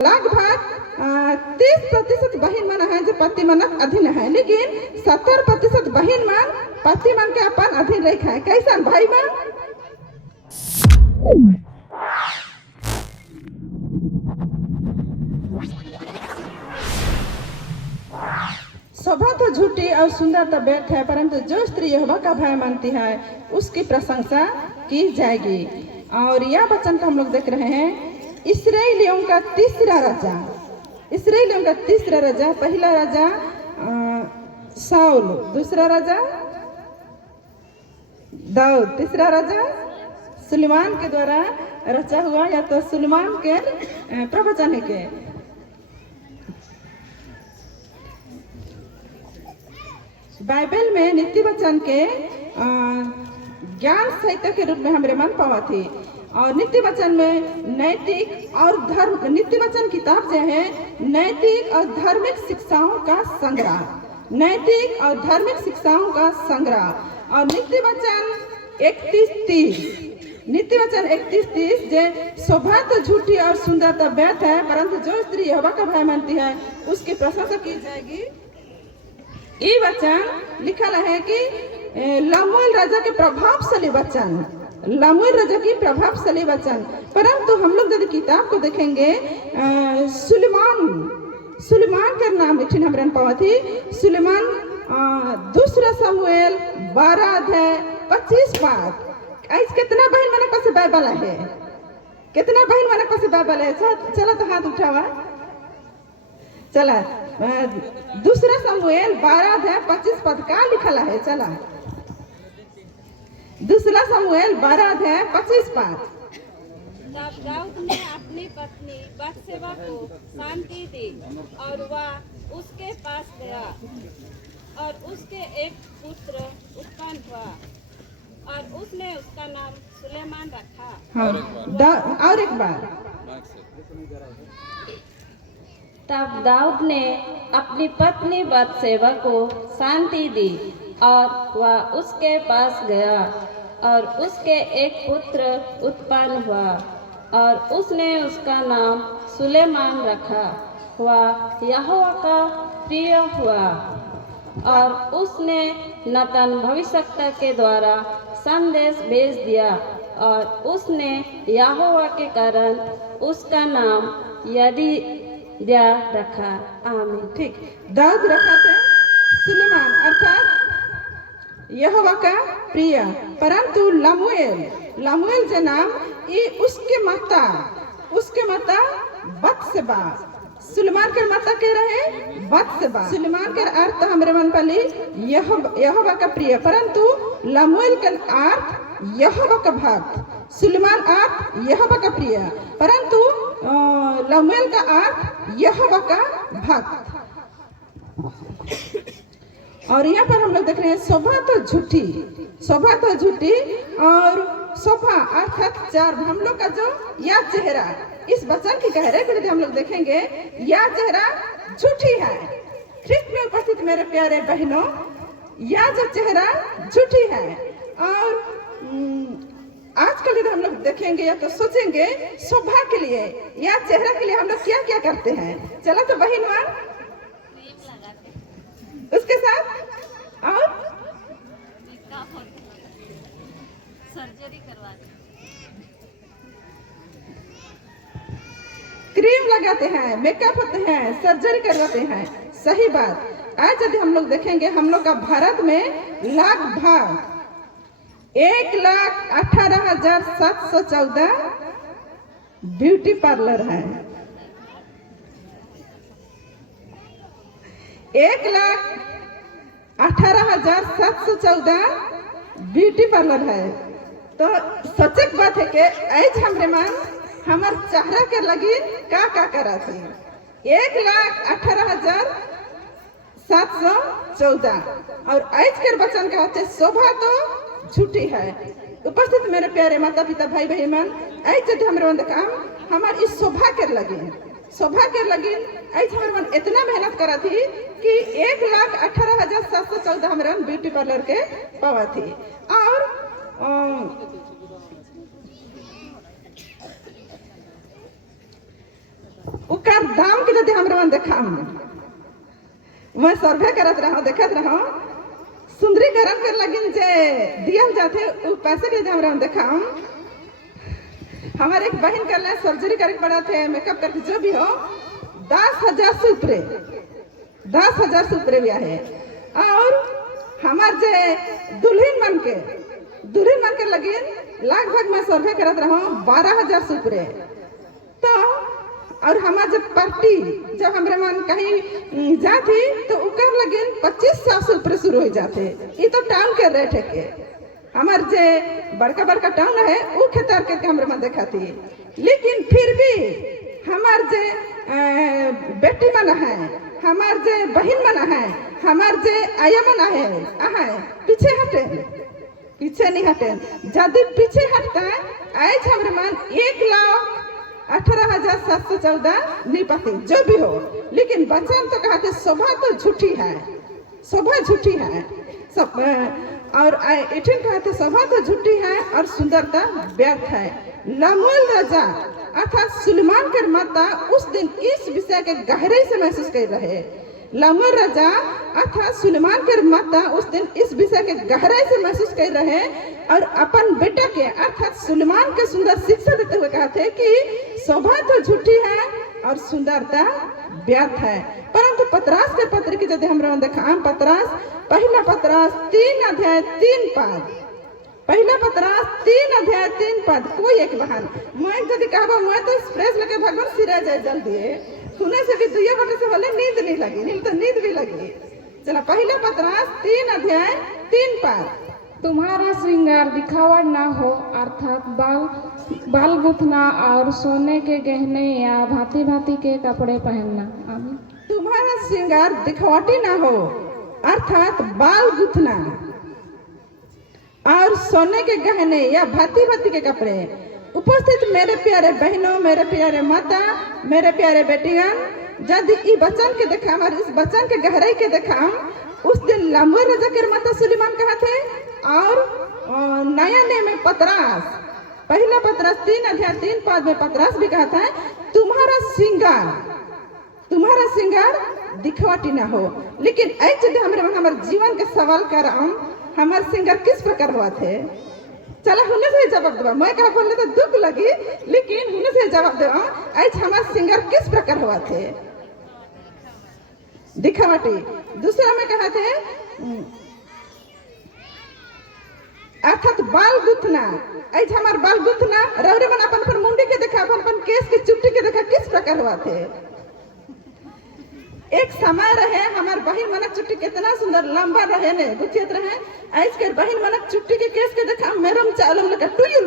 लगभग 30% बहन मन है जो पति मनक अधीन है, लेकिन 70% बहन मन पति मन के अपन अधीन रख है। कैसन भाई मन? शोभा तो झूठी और सुंदर तो व्यर्थ है, परंतु जो स्त्री यहोवा का भय मानती है उसकी प्रशंसा की जाएगी। और यह वचन तो हम लोग देख रहे हैं इस्राएलियों का तीसरा राजा, इस्राएलियों का तीसरा राजा, पहला राजा शाऊल, दूसरा राजा दाऊद, तीसरा राजा सुलेमान के द्वारा रचा हुआ, या तो सुलेमान के प्रवचन के। बाइबल में नीति वचन के ज्ञान साहित्य के रूप में हमारे मन पावा थी। और नीति वचन में नैतिक और धर्म, नीति वचन किताब जो है नैतिक और धार्मिक शिक्षाओं का संग्रह, नैतिक और धार्मिक शिक्षाओं का संग्रह। और नीति वचन 31:30, नीति वचन 31:30 जे शोभा तो झूठी और सुंदरता व्यर्थ है, परंतु जो स्त्री यहोवा का भय मानती है उसकी प्रशंसा की जाएगी। ये वचन लिखा है कि लमूएल राजा के प्रभावशाली वचन, लमूएल राजा की प्रभावशाली वचन। परंतु हम लोग यदि किताब को देखेंगे सुलेमान का नाम इठिन हमरे पावा थी। सुलेमान दूसरा शमूएल 12:25। आज कितना बहन मने पास बाइबल है? कितना बहन मने पास बाइबल है? चला तो हाथ उठावा। चला दूसरा शमूएल 12:25 का लिखल है। चला दूसरा शमूएल 12:25। तब दाऊद ने अपनी पत्नी बत्शेबा को शांति दी और वह उसके पास गया और उसके एक पुत्र उत्पन्न हुआ और उसने उसका नाम सुलेमान रखा। हाँ, और एक बार। तब दाऊद ने अपनी पत्नी बत्शेबा को शांति दी और वह उसके पास गया और उसके एक पुत्र उत्पन्न हुआ और उसने उसका नाम सुलेमान रखा। वह यहोवा का प्रिय हुआ और उसने नतन भविष्यवक्ता के द्वारा संदेश भेज दिया और उसने यहोवा के कारण उसका नाम यदीद्या रखा। आमीन। ठीक, दाऊद रखा थे सुलेमान अर्थात यहोवा का प्रिय, परंतु लमूएल जो नाम ये उसके माता बत्शेबा, सुलेमान के माता के रहे बत्शेबा। सुलेमान के अर्थ हमरे मन पाली यहोवा का प्रिय, परंतु लमूएल का अर्थ यहोवा का भक्त। सुलेमान अर्थ यहोवा का प्रिय, परंतु लमूएल का अर्थ यहोवा का भक्त। और यहाँ पर हम लोग देख रहे हैं शोभा तो झूठी, शोभा तो झूठी। और शोभा अर्थात चार, हम लोग का जो यह चेहरा, इस वचन की गहराई को यदि हम लोग देखेंगे यह चेहरा झूठी है। ख्रिस्त में उपस्थित मेरे प्यारे बहनों, यह जो चेहरा झूठी है। और आजकल यदि हम लोग देखेंगे या तो सोचेंगे शोभा के लिए, या चेहरा के लिए हम लोग क्या क्या करते हैं। चलो तो बहनवान उसके साथ और सर्जरी करवा क्रीम लगाते हैं, मेकअप होते हैं, सर्जरी करवाते हैं। सही बात। आज यदि हम लोग देखेंगे हम लोग का भारत में लगभग 1,18,714 ब्यूटी पार्लर है। 1,18,714 ब्यूटी पार्लर है। तो सचक बात है कि आज हमरे मन हमार चेहरा के लगी का करा थी। 1,18,714 और आज के वचन का होते शोभा तो झूठी है। उपस्थित मेरे प्यारे माता पिता भाई बहन मन, आज यदि हमारे मन काम हमार इस शोभा के लगी आज हमारे मन इतना मेहनत करा थी कि 1,18,714 हमारे ब्यूटी पार्लर के पावा थी। और उकर दाम के यदि हमरा मन देखाम मैं सर्वे करत रहा देखत रहा सुंदरीकरण कर लगिन जे दियल जाते उ पैसे के यदि हमरा मन देखाम हमारे एक बहन कर ले सर्जरी करके पड़ा थे मेकअप करके जो भी हो 10,000 से ऊपरे 10,000 से ऊपरे भी है और हमार जे दुल्हन मन के लगिन लगभग मैं सर्वे करत रहा 12,000 से ऊपरे तो और हमार जब पार्टी जब हमरा मन कहीं जाती तो उकर लगिन 25,000 से ऊपर शुरू हो जाते ये तो टाउन के रेट है के हमार जे बड़का बड़का टाउन है वो खेतर के हमरा मन देखाती लेकिन फिर भी हमार जे बेटी मन है हमार जे बहन मन है हमार जे आया मन है पीछे हटे पीछे नहीं हटे यदि पीछे हटता आज हमरे मन 1,18,714 नहीं पाते जो भी हो लेकिन बच्चन तो कहते शोभा तो झूठी है शोभा झूठी है सब और एठन कहते शोभा तो झूठी है और सुंदरता व्यर्थ है लमूल राजा अर्थात सुलेमान के माता उस दिन इस विषय के गहराई से महसूस कर रहे लमूल राजा अर्थात सुलेमान के माता उस दिन इस विषय के गहराई से महसूस कर रहे और अपन बेटा के अर्थात सुलेमान के सुंदर शिक्षा देते हुए कहते कि शोभा तो झूठी है और सुंदरता व्यर्थ है परंतु पतरास के पत्र की यदि हमरा देखा पतरास पहला पतरास 3 अध्याय 3 पद पहला पतरास 3 अध्याय 3 पद कोई एक बहन मैं यदि कहबो मैं तो स्प्रेस लेके भगवान सिरा जाए जल्दी सुने से भी दुइया बटे से वाले नींद नहीं लगी नहीं तो नींद भी लगी चला पहला पतरास 3 अध्याय 3 पद तुम्हारा श्रृंगार दिखावा ना हो अर्थात बाल गुथना और सोने के गहने या भांति भांति के कपड़े पहनना आमीन तुम्हारा श्रृंगार दिखावटी ना हो अर्थात बाल गुथना और सोने के गहने या भांति भांति के कपड़े उपस्थित मेरे प्यारे बहनों मेरे प्यारे माता मेरे प्यारे बेटियां यदि ई बचन के देखा और इस बचन के गहराई के देखा उस दिन लंबे राजा के माता सुलेमान कहा थे और नया ने में पतरास पहला पतरास 3 अध्याय 3 पद में पतरास भी कहा था तुम्हारा श्रृंगार दिखवाटी ना हो लेकिन ऐसे हमारे जीवन के सवाल कर हमारे श्रृंगार किस प्रकार हुआ थे चला होने से जवाब देवा मैं कहा बोलने तो दुख लगी लेकिन होने से जवाब देवा आज हमारा श्रृंगार किस प्रकार हुआ थे दिखावटी दूसरा में कहा थे अर्थात बाल गुथना आज हमार बाल गुथना रौरे मन अपन पर मुंडी के देखा अपन केस के चुट्टी के देखा किस प्रकार हुआ थे एक समय रहे हमार बहन मनक चुट्टी कितना सुंदर लंबा रहे ने गुथियत रहे आज के बहन मनक चुट्टी के केस के देखा मेरम चालम लगा टुयुल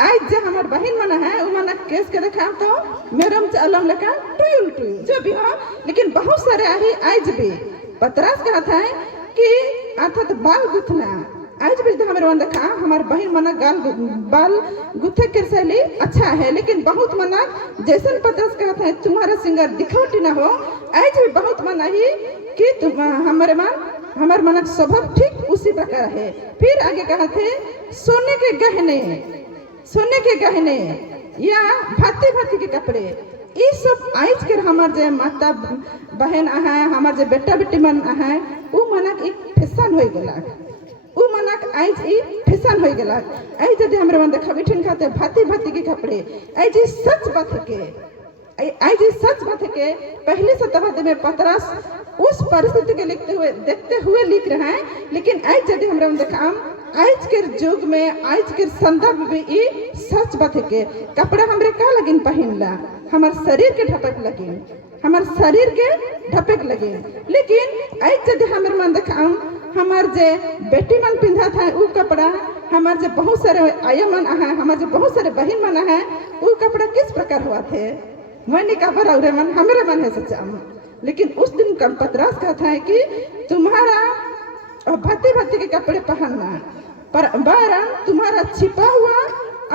आज जो हमार बहन मन है वो मन केस के देखा तो मेरम चालम लगा टुयुल जो भी हो लेकिन बहुत सारे आज भी पतरास कहा था कि अर्थात बाल गुथना आज भी हमारे मन देखा हमारे बहन मना बाल गुथे के शैली अच्छा है लेकिन बहुत मना जैसे पतरास कहता है तुम्हारा श्रृंगार दिखावटी ना हो आज भी बहुत मना ही कि तुम हमारे मन स्वभाव ठीक उसी प्रकार है फिर आगे कहा थे सोने के गहने या भांति के कपड़े ये सब आज के हमार जे माता बहन है हमार जे बेटा बेटी मन है वो मनक एक फैशन हो गला वो मनक आज ई फैशन हो गला आज यदि हमरे मन देखा बिठन खाते भांति के कपड़े आज सच बात के पहले शताब्दी में पतरास उस परिस्थिति के देखते हुए लिख रहे हैं लेकिन आज यदि हमरे मन देखा आज के युग में आज के संदर्भ में ये सच बात है के कपड़ा हमरे का लगिन पहनला हमार शरीर के ढपक लगिन लेकिन आज यदि हमर मन देखा हमार जे बेटी मन पिंधा था वो कपड़ा हमार जे बहुत सारे आया मन है हमार जे बहुत सारे बहन मन है वो कपड़ा किस प्रकार हुआ थे मैं नहीं कहा और मन हमारे मन है सच्चा लेकिन उस दिन कम पतरास कहता है कि तुम्हारा भांति के कपड़े पहनना पर बारह तुम्हारा छिपा हुआ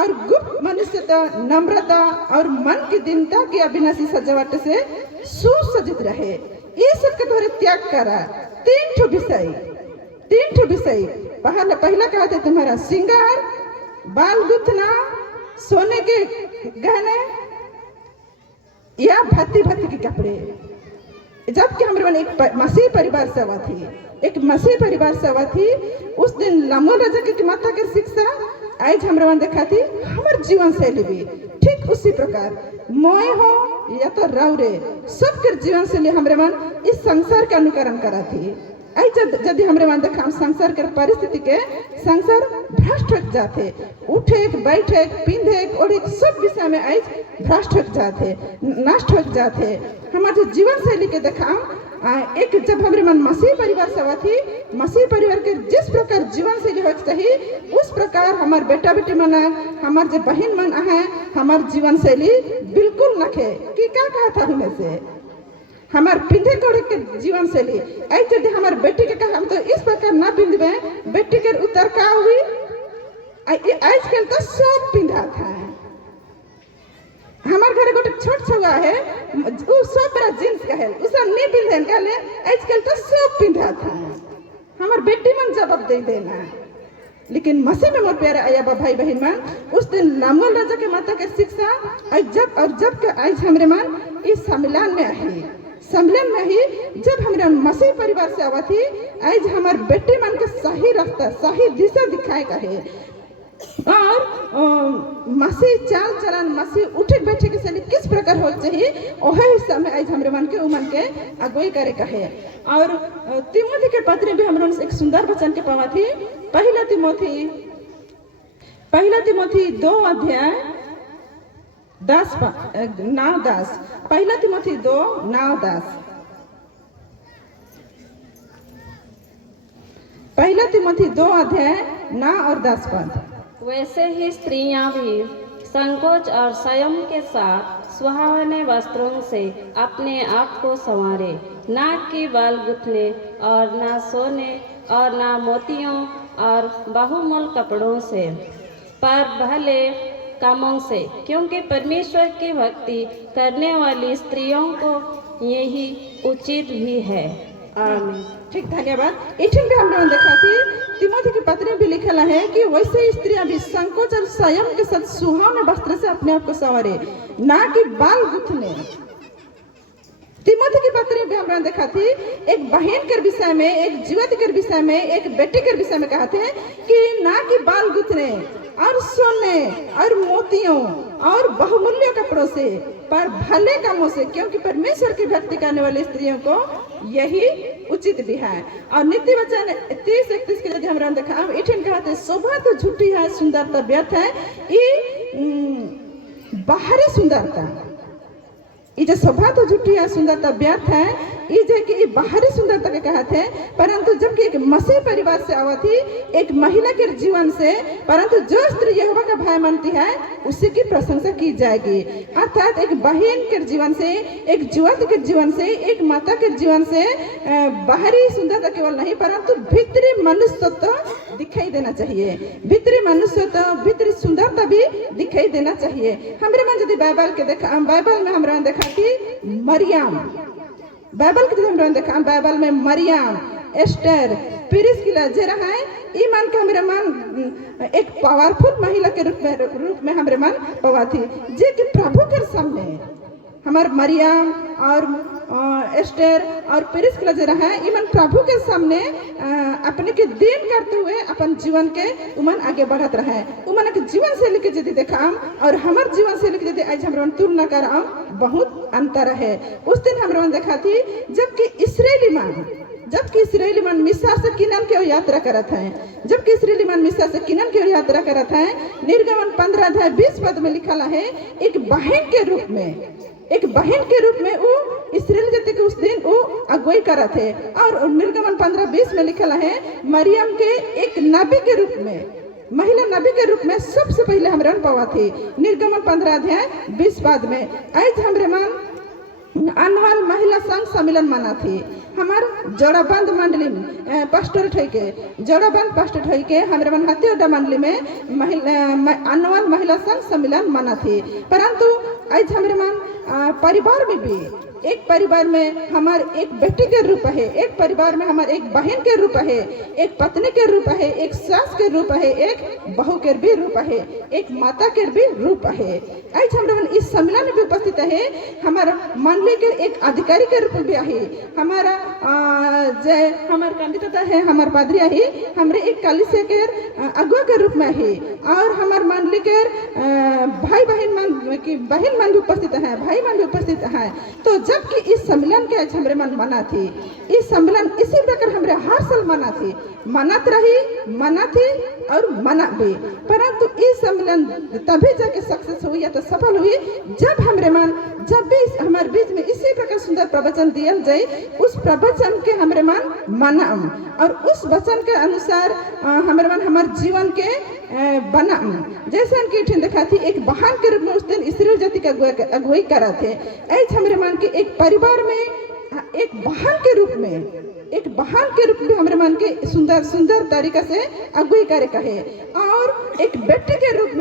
और गुप्त मनुष्यता नम्रता और मन की दीनता की अविनाशी सजावट से सुसज्जित रहे ये सब के तोहरे त्याग करा। तीन ठो विषय पहला कहा था तुम्हारा श्रृंगार, बाल गुथना, सोने के गहने या भांति के कपड़े। जबकि हमारे मन एक मसीह परिवार से हुआ थी, उस दिन लामोल राजा के माता के शिक्षा आज हमारे मन देखा थी हमारे जीवन शैली भी ठीक उसी प्रकार मोय हो या तो राउरे सबके जीवन शैली हमारे मन इस संसार का अनुकरण करा थी। आज यदि हमारे मन देखा संसार के परिस्थिति के संसार भ्रष्ट हो जाते, उठे बैठे पिंधे ओढ़े सब विषय में आज भ्रष्ट हो जाते, नष्ट हो जाते। हमारे जीवन शैली के देखा एक जब हमारे मन मसीह परिवार से हुआ थी, मसीह परिवार के जिस प्रकार जीवन शैली हो चाहिए उस प्रकार हमारे बेटा बेटी मन हमारे जो बहन मन है हमारे जीवन शैली बिल्कुल नखे कि क्या कहा था उन्हें से हमारे पिंधे कोड़े के जीवन शैली। ऐसे यदि हमारे बेटी के कहा हम तो इस प्रकार ना पिंधवे, बेटी के उतर का हुई आजकल तो सब पिंधा था। हमारे घर गोटे छोट छुआ है वो सब बड़ा जींस का है उसे नहीं पिंधे कहले आजकल तो सब पिंधा था। हमारे बेटी मन जवाब दे देना। लेकिन मसीह में मोर प्यारे आया भाई बहन मन उस दिन लामोल राजा के माता के शिक्षा जब के आज हमारे मन इस सम्मेलन में ही जब हमारे मसीह परिवार से आवा थी आज हमारे बेटे मन के सही रास्ता सही दिशा दिखाए का है और मसीह चाल चलन मसीह उठे बैठे के शैली किस प्रकार हो चाहिए वह हिस्सा में आज हमारे मन के अगुवाई करे का है। और तिमोथी के पत्र भी हम एक सुंदर वचन के पावा थी पहला तिमोथी 2 अध्याय 10 पहला तिमोथी 2:9-10 पहला तिमोथी 2 अध्याय 9 और 10 पद। वैसे ही स्त्रियां भी संकोच और संयम के साथ सुहावने वस्त्रों से अपने आप को संवारे, ना कि बाल गुथने और ना सोने और ना मोतियों और बहुमूल्य कपड़ों से, पर भले कामों से, क्योंकि परमेश्वर की भक्ति करने वाली स्त्रियों को यही उचित भी है। आमीन। ठीक, धन्यवाद। इठिन भी हमने देखा थी तिमोथी के पत्र में भी लिखा है कि वैसे ही स्त्रियां भी संकोच और संयम के साथ सुहावने वस्त्र से अपने आप को संवारे, ना कि बाल गुथने। तिमोथी के पत्र में हमने देखा थी एक बहन के विषय में, एक युवती के विषय में, एक बेटी के विषय में कहा थे कि ना कि बाल गुथने और सोने और मोतियों और बहुमूल्य कपड़ों से, पर भले कामों से, क्योंकि परमेश्वर की भक्ति करने वाली स्त्रियों को यही उचित भी है। और नीति वचन 30-31 के यदि हम देखा इठिन कहते शोभा तो झूठी है, सुंदरता व्यर्थ है। ये बाहरी सुंदरता, ये जो शोभा तो झूठी है, सुंदरता व्यर्थ है, ये जो कि बाहरी सुंदरता के कहते हैं। परंतु जबकि एक मसीह परिवार से आवा थी, एक महिला के जीवन से, परंतु जो स्त्री यहोवा का भय मानती है उसी की प्रशंसा की जाएगी। अर्थात एक बहन के जीवन से, एक युवती के जीवन से, एक माता के जीवन से बाहरी सुंदरता केवल नहीं परंतु भीतरी मनुष्यत्व दिखाई देना चाहिए। भीतरी मनुष्यत्व, भीतरी सुंदरता भी दिखाई देना चाहिए। हमारे मन यदि बाइबल में हमारे देखा कि मरियम, बाइबल के हम देखा बाइबल में मरियम, एस्टर, प्रिस्किला जे रहा है ई मान के हमारे मन एक पावरफुल महिला के रूप में हमारे मन पवा थी, जे कि प्रभु के सामने हमारे मरियम और एस्टर और प्रिस्किला जे रहा है ई मन प्रभु के सामने अपने के दिन करते हुए अपन जीवन के उमन आगे बढ़त रहे। उमन के जीवन शैली के यदि देखा और हमारे जीवन शैली के यदि आज हम तुलना कर बहुत अंतर है। उस दिन हम देखा थी जबकि इस्राएली मन मिस्र से किनान की ओर यात्रा करत हैं, जबकि इस्राएली मन मिस्र से किनान की ओर यात्रा करत हैं। निर्गमन 15 अध्याय 20 पद में लिखा है एक बहन के रूप में वो इस्राएल जाति के उस दिन वो अगुवाई करा थे। और निर्गमन 15:20 में लिखा है मरियम के एक नबी के रूप में, महिला नबी के रूप में सबसे पहले हमारे पवा थी। निर्गमन 15 अध्याय 20 पद में आज हमारे मन अनहल महिला संघ सम्मेलन मना थी। हमार जोड़ाबंद मंडली में पास्टर ठोई के हमारे मन हथियोड़ा मंडली में अनहल महिला संघ सम्मेलन मना थी। परंतु आज हमारे मन परिवार में भी एक परिवार में हमारे एक बेटी के रूप है, एक परिवार में हमारे एक बहन के रूप है, एक पत्नी के रूप है, एक सास के रूप है, एक बहू के भी रूप है, एक माता के भी रूप है। आज हम इस सम्मेलन में उपस्थित है हमारा मंडली के एक अधिकारी के रूप में भी है, हमारा जय हमारे कैंडिडेट है, हमारे पादरी है, हमारे एक कलिसिया के अगुआ के रूप में है, और हमारे मंडली के भाई बहन मन भी उपस्थित है, भाई मन भी उपस्थित है। तो जबकि इस सम्मेलन के आज हमारे मन मना थी, इस सम्मेलन इसी प्रकार हमारे हर साल मना थी, मनात रही, मना थी और मना भी, परंतु इस सम्मेलन तभी जाके सक्सेस हुई या तो सफल हुई जब भी हमारे बीच में इसी प्रकार सुंदर प्रवचन दिया जाए, उस प्रवचन के हमारे मन मना और उस वचन के अनुसार हमारे मन हमारे जीवन के बना। जैसे उनकी ठिन देखा थी एक बहन के रूप में उस दिन इस्राएल जाति का अगुवाई करा थे, ऐसे हमारे मन के एक परिवार में एक बहन के रूप में हमारे मन के सुंदर तरीका से अगुवाई करे कहे, और एक बेटे के रूप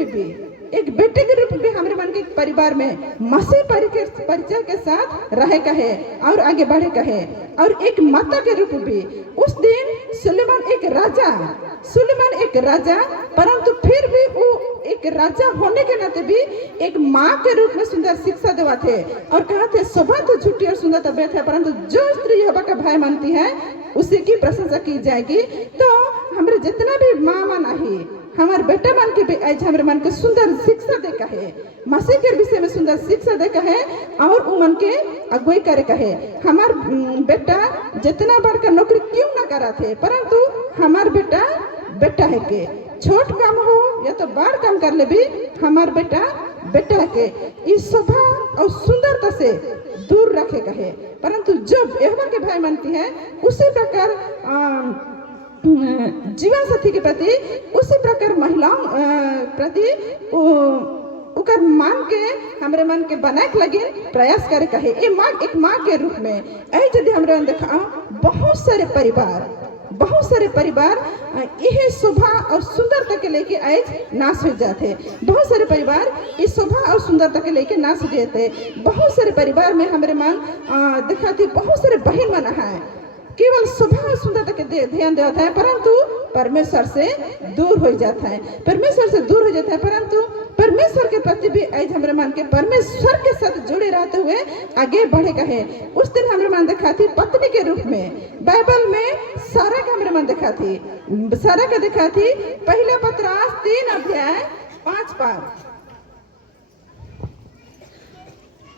में हमारे मन के परिवार में मसीह परिचय के साथ रहे कहे और आगे बढ़े कहे, और एक माता के रूप में भी उस दिन सुलेमान एक राजा परंतु फिर भी वो एक राजा होने के नाते भी एक माँ के रूप में सुंदर शिक्षा देवा थे और कहा थे शोभा तो झूठी और सुंदर तबियत है, परंतु जो स्त्री यहोवा का भय मानती है उसी की प्रशंसा की जाएगी। तो हमारे जितना भी माँ मन है, हमारे बेटा मन के भी आज हमारे मन के सुंदर शिक्षा दे कहे, मसीह के विषय में सुंदर शिक्षा दे कहे और वो मन के अगुवाई करे कहे। हमार बेटा जितना बड़का नौकरी क्यों ना करा थे, परंतु हमार बेटा है के छोट काम हो या तो बड़ काम कर ले भी हमार बेटा है के इस शोभा और सुंदरता से दूर रखे कहे, परंतु जब यहोवा के भय मानती है उसी प्रकार जीवन साथी के प्रति उसी प्रकार महिलाओं प्रति उकर मान के हमरे मन के बनाए के लगे प्रयास करे कहे। एक माँ के रूप में यदि हमरे देखा बहुत सारे परिवार यह शोभा और सुंदरता के लेके आज नाश हो जाते, बहुत सारे परिवार इस शोभा और सुंदरता के लेके नाश हो जाते। बहुत सारे परिवार में हमारे मन दिखाते, बहुत सारे बहन मन है केवल शोभा और सुंदरता के ध्यान देता है परंतु परमेश्वर से दूर हो जाता है, परंतु परमेश्वर के प्रति भी आज हमारे मन के परमेश्वर के साथ जुड़े रहते हुए आगे बढ़े कहे। उस दिन हमारे मन देखा थी पत्नी के रूप में, बाइबल में सारा का हमारे मन देखा थी पहला पत्रास 3 अध्याय 5 पद,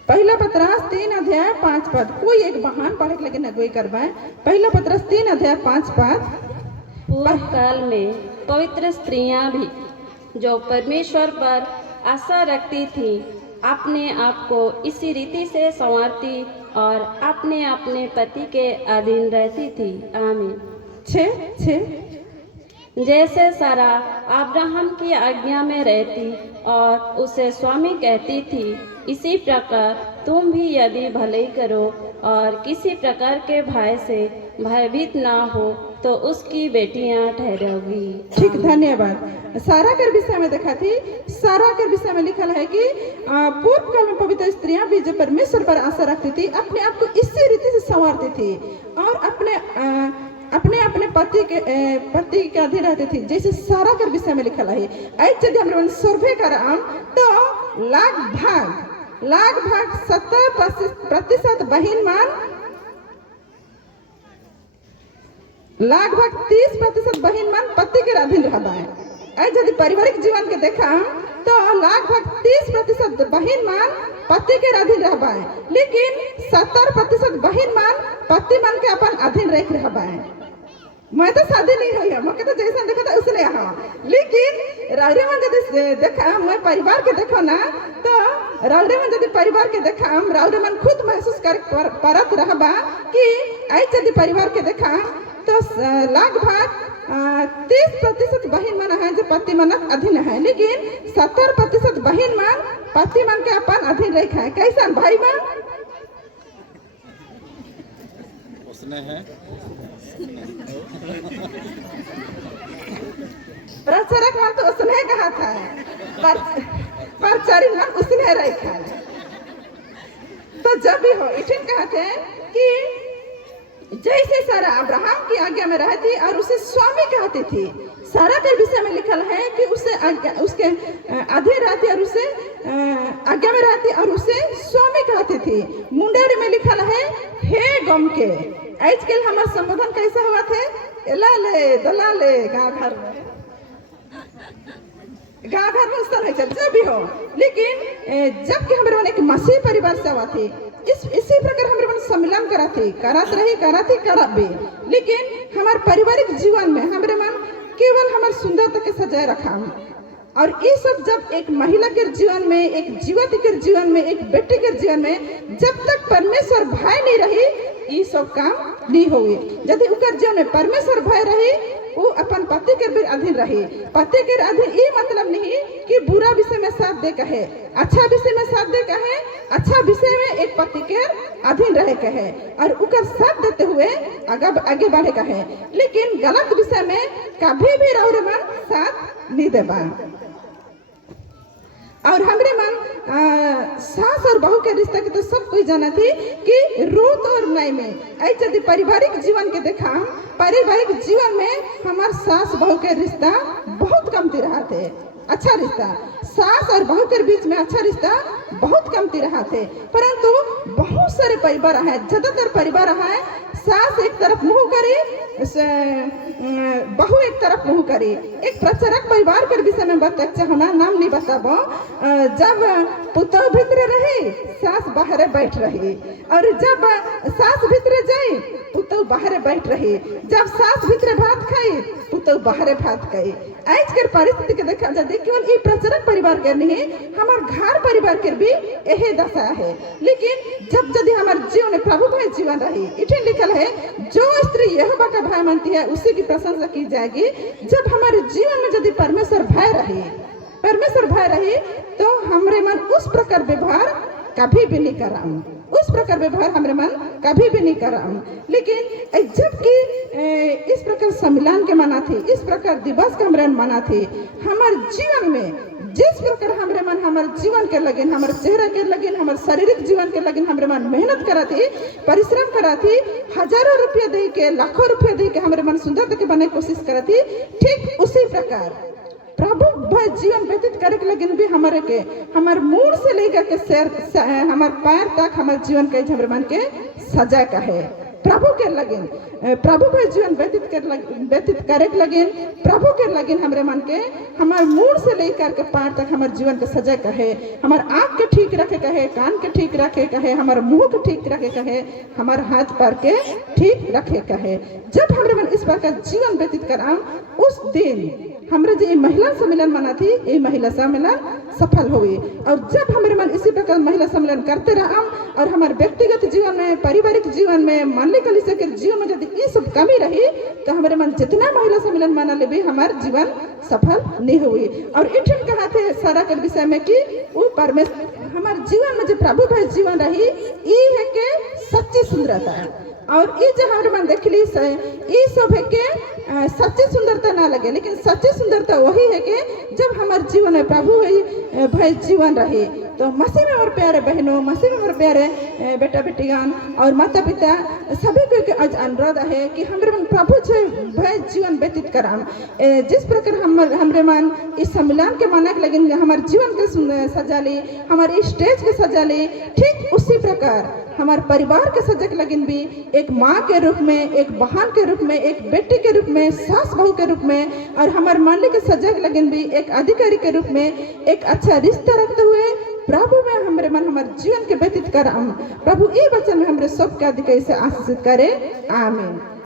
पहला पत्रास 3 अध्याय 5 पद। कोई एक बहान पढ़े लेकिन अगुवाई करवाए। पहला पत्रास 3 अध्याय 5 पद। पूर्व काल में पवित्र स्त्रियां भी जो परमेश्वर पर आशा रखती थी अपने आप को इसी रीति से संवारती और अपने अपने पति के अधीन रहती थी। आमीन। 6 जैसे सारा अब्राहम की आज्ञा में रहती और उसे स्वामी कहती थी, इसी प्रकार तुम भी यदि भलाई करो और किसी प्रकार के भय से भयभीत ना हो तो उसकी बेटियां ठहरोगी। ठीक, धन्यवाद। सारा के विषय में देखा थी, सारा के विषय में लिखा है कि पूर्व काल में पवित्र स्त्रियां भी जो परमेश्वर पर आशा रखती थी अपने आप को इसी रीति से संवारती थी और अपने पति के अधीन रहती थी, जैसे सारा के विषय में लिखा है। आज यदि हम सर्वे कराम तो लगभग 70% बहन मान, लगभग 30% बहन मान पति के अधीन रहबा है। आज यदि पारिवारिक जीवन के देखा तो लगभग 30% बहन मान पति के अधीन रहबा है, लेकिन 70% बहन मान पति मान के अपन अधीन रख रहबा है। मैं तो शादी नहीं हुई है, मैं तो जैसा देखा था उसने यहाँ, लेकिन राउरे मन यदि देखा मैं परिवार के देखो ना तो राउरे मन यदि परिवार के देखा राउरे मन खुद महसूस कर परत रहबा कि आज यदि परिवार के देखा तो लगभग 30% बहन मन है जो पति मन अधीन है, लेकिन 70% बहन मन पति मन के अपन अधीन रखा है। कैसा भाई मन उसने है प्रचारक मन तो उसने कहा था, प्रचारित मन उसने रखा है। तो जब भी हो इठन कहते हैं कि जैसे सारा अब्राहम की आज्ञा में रहती और उसे स्वामी कहती थी, सारा के विषय में लिखल है कि उसके आधे रहती और उसे आज्ञा में रहती और उसे स्वामी कहती थी। मुंडेर में लिखल है हे गम के। आजकल हमारा संबोधन कैसा हुआ थे, एलाले दलाले गाँव घर में उस तरह चल जब भी हो। लेकिन जबकि हमारे मन एक मसीह परिवार से हुआ थी, इसी प्रकार हमारे मन सम्मिलन कराती भी। लेकिन हमारे पारिवारिक जीवन में हमारे मन केवल हमारे सुंदरता के सजाए रखा। और ये सब जब एक महिला के जीवन में, एक युवती के जीवन में, एक बेटी के जीवन में जब तक परमेश्वर भय नहीं रही, ये सब काम नहीं हुए। यदि उनकर जीवन में परमेश्वर भय रही, वो अपन पति के भी अधीन रही। पति के अधीन ये मतलब नहीं कि बुरा विषय में साथ दे कहे, अच्छा विषय में साथ दे कहे, अच्छा विषय में एक पति के अधीन रहे कहे और उनका साथ देते हुए आगे बढ़े कहे। लेकिन गलत विषय में कभी भी रौरे मन साथ नहीं देबा। और हमरे मन सास और बहू के रिश्ता के तो सब कोई जाना थी कि रूत और नई में ऐसे यदि पारिवारिक जीवन के देखा, पारिवारिक जीवन में हमारे सास बहू के रिश्ता बहुत कमती रहा थे। अच्छा रिश्ता सास और बहू के बीच में अच्छा रिश्ता बहुत कमती रहा थे। परंतु बहुत सारे परिवार है, ज्यादातर परिवार है सास एक तरफ मुंह करी, बहू एक तरफ मुंह करी। एक प्रचारक परिवार के विषय में बता होना, नाम नहीं बताबो। जब पुतौ भीतर रही, सास बाहर बैठ रही, और जब सास भीतर जाई, पुतौ बाहर बैठ रही। जब सास भीतर भात खाई, पुतौ बाहर भात खाई। आज के परिस्थिति के देखा जाए, केवल ये प्रचारक परिवार के नहीं, हमारे घर परिवार के भी यही दशा है। लेकिन जब यदि हमारे जीवन में प्रभु भय जीवन रही, इठे लिखल है जो स्त्री यहोवा का भय मानती है उसी की प्रशंसा की जाएगी। जब हमारे जीवन में यदि परमेश्वर भय रही तो हमारे मन उस प्रकार व्यवहार कभी भी नहीं कराऊं, उस प्रकार व्यवहार हमारे मन कभी भी नहीं कराऊं। लेकिन जबकि इस प्रकार सम्मिलन के मना थे, इस प्रकार दिवस के हमारे मना थे, हमारे जीवन में जिस प्रकार हमारे मन हमारे जीवन के लगिन, हमारे चेहरा के लगिन, हमारे शारीरिक जीवन के लगिन हमारे मन मेहनत करा थी, परिश्रम करा थी, हजारों रुपया दे के, लाखों रुपया दे के हमारे मन सुंदर के बनाने की कोशिश करा थी, ठीक उसी प्रकार प्रभु भय जीवन व्यतीत करे के लगिन भी हमारे के, हमारे मूड से लेकर के सैर हमारे पैर तक हमारे जीवन के हमारे मन के सजा का है। प्रभु के लगिन, प्रभु भय जीवन व्यतीत करे के लगिन, प्रभु के लगिन हमारे मन के, हमारे मूड से लेकर के पैर तक हमारे जीवन के सजा का है। हमारे आँख के ठीक रखे का है, कान के ठीक रखे का है, हमारे मुंह के ठीक रखे का है, हमारे हाथ पैर के ठीक रखे का है। जब हमारे मन इस प्रकार जीवन व्यतीत कराम, उस दिन हमारे जो महिला सम्मेलन मना थी, ये महिला सम्मेलन सफल हुई। और जब हमारे मन इसी प्रकार महिला सम्मेलन करते रहा और हमारे व्यक्तिगत जीवन में, पारिवारिक जीवन में, मानले कलिसिया के जीवन में यदि ये सब कमी रही, तो हमारे मन जितना महिला सम्मेलन मना ले भी हमारे जीवन सफल नहीं हुई। और इठन कहा थे सारा के विषय में कि वो परमेश्वर हमारे जीवन में जो प्रभु भय जीवन रही, ये है के सच्ची सुंदरता। और ये जो हमारे मन देख ली ये सब है के सच्ची सुंदरता ना लगे, लेकिन सच्ची सुंदरता वही है कि जब हमारे जीवन में प्रभु भय जीवन रहे। तो मसीह में और प्यारे बहनों, मसीह में और प्यारे बेटा बेटियान और माता पिता सभी को आज अनुरोध है कि हमारे मन प्रभु भय जीवन व्यतीत कराम। जिस प्रकार हमारे मन इस सम्मेलन के माना के लगे हमारे जीवन के सजा ली, हमारे स्टेज के सजा ली, ठीक उसी प्रकार हमारे परिवार के सजग लगन भी एक माँ के रूप में, एक बहन के रूप में, एक बेटी के रूप में, सास बहू के रूप में, और हमारे मालिक के सजग लगन भी एक अधिकारी के रूप में एक अच्छा रिश्ता रखते हुए प्रभु में हमारे मन हमारे जीवन के व्यतीत कर। प्रभु ये वचन में हमारे सब के अधिकारी से आशीषित करे। आमीन।